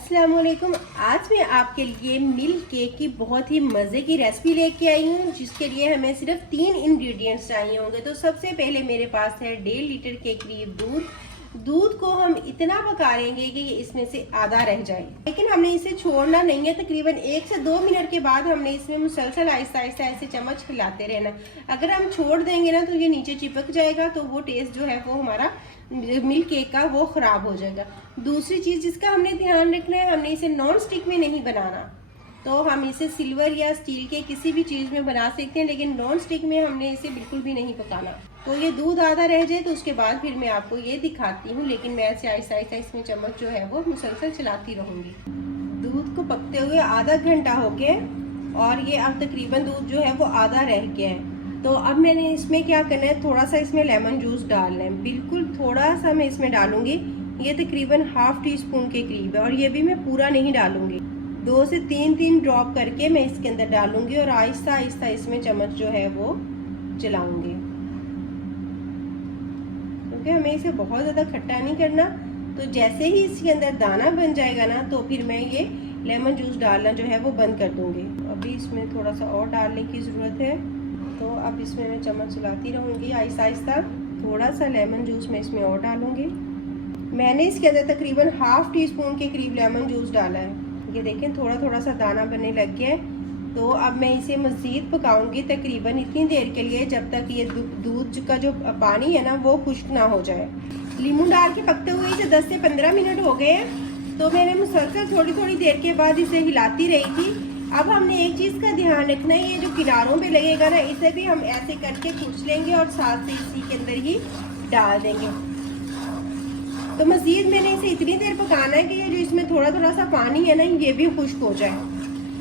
अस्सलाम वालेकुम। आज मैं आपके लिए मिल्क केक की बहुत ही मज़े की रेसिपी लेके आई हूँ, जिसके लिए हमें सिर्फ 3 इंग्रेडिएंट्स चाहिए होंगे। तो सबसे पहले मेरे पास है 1.5 लीटर के करीब दूध को हम इतना पका लेंगे कि इसमें से आधा रह जाए, लेकिन हमने इसे छोड़ना नहीं है। तकरीबन 1 से 2 मिनट के बाद हमने इसमें मुसलसल आहिस्ता आहिस्ता ऐसे चम्मच हिलाते रहना। अगर हम छोड़ देंगे ना तो ये नीचे चिपक जाएगा, तो वो टेस्ट जो है वो हमारा मिल्क केक का वो ख़राब हो जाएगा। दूसरी चीज़ जिसका हमने ध्यान रखना है, हमने इसे नॉन स्टिक में नहीं बनाना। तो हम इसे सिल्वर या स्टील के किसी भी चीज़ में बना सकते हैं, लेकिन नॉन स्टिक में हमने इसे बिल्कुल भी नहीं पकाना। तो ये दूध आधा रह जाए तो उसके बाद फिर मैं आपको ये दिखाती हूँ, लेकिन मैं ऐसे आहिस्ता आहिस्ता इसमें चम्मच जो है वो मुसलसल चलाती रहूँगी। दूध को पकते हुए आधा घंटा हो गया और ये अब तकरीबन दूध जो है वो आधा रह गया है। तो अब मैंने इसमें क्या करना है, थोड़ा सा इसमें लेमन जूस डालना है। बिल्कुल थोड़ा सा मैं इसमें डालूंगी, ये तकरीबन ½ टीस्पून के करीब है, और ये भी मैं पूरा नहीं डालूंगी। 2 से 3 ड्रॉप करके मैं इसके अंदर डालूंगी और आहिस्ता आहिस्ता इसमें चम्मच जो है वो चलाऊंगी, क्योंकि हमें इसे बहुत ज़्यादा खट्टा नहीं करना। तो जैसे ही इसके अंदर दाना बन जाएगा ना, तो फिर मैं ये लेमन जूस डालना जो है वो बंद कर दूंगी। अभी इसमें थोड़ा सा और डालने की ज़रूरत है, तो अब इसमें मैं चम्मच चलाती रहूँगी आहिस्ता आहिस्ता। थोड़ा सा लेमन जूस मैं इसमें और डालूँगी। मैंने इसके अंदर तकरीबन ½ टीस्पून के करीब लेमन जूस डाला है। ये देखें थोड़ा थोड़ा सा दाना बनने लग गया है। तो अब मैं इसे मज़ीद पकाऊंगी तकरीबन इतनी देर के लिए जब तक ये दूध का जो पानी है ना वो खुश्क ना हो जाए। लीमू डाल के पकते हुए इसे 10 से 15 मिनट हो गए हैं। तो मैंने मुसलसल थोड़ी थोड़ी देर के बाद इसे हिलाती रही थी। अब हमने एक चीज़ का ध्यान रखना है, ये जो किनारों पे लगेगा ना, इसे भी हम ऐसे करके कुछ लेंगे और साथ से इसी के अंदर ही डाल देंगे। तो मज़ीद मैंने इसे इतनी देर पकाना है कि ये जो इसमें थोड़ा थोड़ा सा पानी है ना, ये भी खुश्क हो जाए।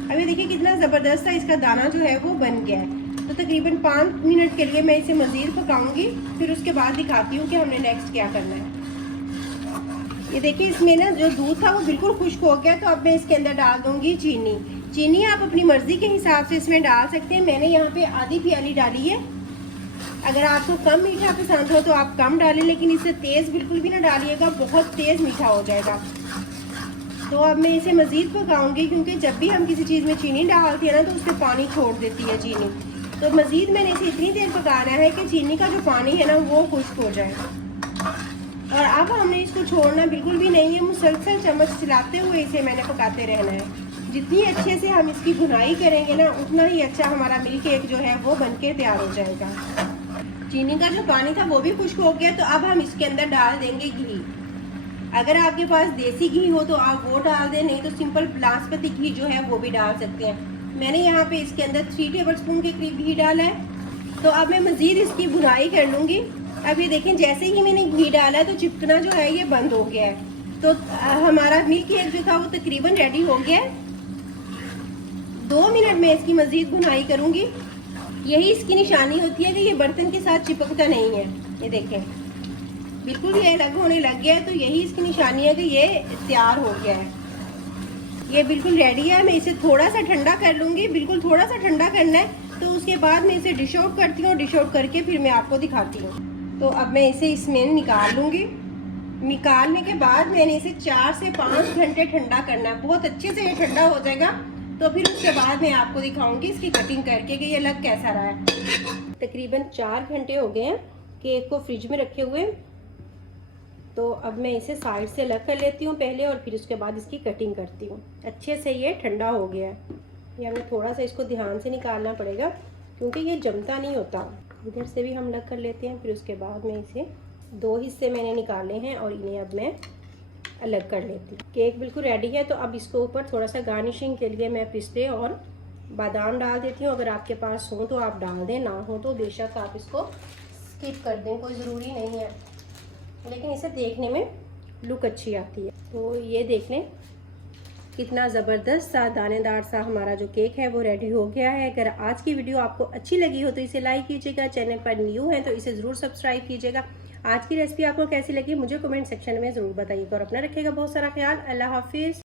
अभी देखिए कितना ज़बरदस्त सा इसका दाना जो है वो बन गया है। तो तकरीबन 5 मिनट के लिए मैं इसे मज़ीद पकाऊंगी, फिर उसके बाद दिखाती हूँ कि हमने नेक्स्ट क्या करना है। ये देखिए इसमें ना जो दूध था वो बिल्कुल खुश्क हो गया। तो अब मैं इसके अंदर डाल दूंगी चीनी आप अपनी मर्ज़ी के हिसाब से इसमें डाल सकते हैं। मैंने यहाँ पे आधी प्याली डाली है। अगर आपको कम मीठा पसंद हो तो आप कम डालें, लेकिन इसे तेज़ बिल्कुल भी ना डालिएगा, बहुत तेज़ मीठा हो जाएगा। तो अब मैं इसे मज़ीद पकाऊंगी, क्योंकि जब भी हम किसी चीज़ में चीनी डालते हैं ना तो उससे पानी छोड़ देती है चीनी। तो मज़ीद मैंने इसे इतनी देर पकाना है कि चीनी का जो पानी है ना वो खुश्क हो जाए। और अब हमने इसको छोड़ना बिल्कुल भी नहीं है, मुसलसल चम्मच चलाते हुए इसे मैंने पकाते रहना है। जितनी अच्छे से हम इसकी भुनाई करेंगे ना, उतना ही अच्छा हमारा मिल्क केक जो है वो बनके तैयार हो जाएगा। चीनी का जो पानी था वो भी खुश्क हो गया। तो अब हम इसके अंदर डाल देंगे घी। अगर आपके पास देसी घी हो तो आप वो डाल दें, नहीं तो सिंपल बनास्पति घी जो है वो भी डाल सकते हैं। मैंने यहाँ पे इसके अंदर 3 टेबलस्पून के करीब घी डाला है। तो अब मैं मज़ीद इसकी भुनाई कर लूँगी। अब ये देखें जैसे ही मैंने घी डाला है तो चिपकना जो है ये बंद हो गया है। तो हमारा मिल्क केक जो था वो तकरीबन रेडी हो गया है। 2 मिनट में इसकी मज़ीद भुनाई करूँगी। यही इसकी निशानी होती है कि ये बर्तन के साथ चिपकता नहीं है। ये देखें बिल्कुल ये अलग होने लग गया है, तो यही इसकी निशानी है कि ये तैयार हो गया है। ये बिल्कुल रेडी है। मैं इसे थोड़ा सा ठंडा कर लूँगी, बिल्कुल थोड़ा सा ठंडा करना है। तो उसके बाद मैं इसे डिश आउट करती हूँ, डिश आउट करके फिर मैं आपको दिखाती हूँ। तो अब मैं इसे इसमें निकाल लूँगी। निकालने के बाद मैंने इसे 4 से 5 घंटे ठंडा करना है। बहुत अच्छे से ये ठंडा हो जाएगा, तो फिर उसके बाद मैं आपको दिखाऊंगी इसकी कटिंग करके कि ये लग कैसा रहा है। तकरीबन 4 घंटे हो गए हैं केक को फ्रिज में रखे हुए। तो अब मैं इसे साइड से अलग कर लेती हूँ पहले, और फिर उसके बाद इसकी कटिंग करती हूँ। अच्छे से ये ठंडा हो गया है। ये हमें थोड़ा सा इसको ध्यान से निकालना पड़ेगा, क्योंकि ये जमता नहीं होता। इधर से भी हम अलग कर लेते हैं। फिर उसके बाद में इसे 2 हिस्से मैंने निकाले हैं और इन्हें अब मैं अलग कर लेती हूँ। केक बिल्कुल रेडी है। तो अब इसको ऊपर थोड़ा सा गार्निशिंग के लिए मैं पिस्ते और बादाम डाल देती हूँ। अगर आपके पास हो तो आप डाल दें, ना हो तो बेशक आप इसको स्किप कर दें, कोई ज़रूरी नहीं है, लेकिन इसे देखने में लुक अच्छी आती है। तो ये देख लें कितना ज़बरदस्त सा दानेदार सा हमारा जो केक है वो रेडी हो गया है। अगर आज की वीडियो आपको अच्छी लगी हो तो इसे लाइक कीजिएगा। चैनल पर न्यू है तो इसे ज़रूर सब्सक्राइब कीजिएगा। आज की रेसिपी आपको कैसी लगी मुझे कमेंट सेक्शन में ज़रूर बताइएगा, और अपना रखिएगा बहुत सारा ख्याल। अल्लाह हाफिज़।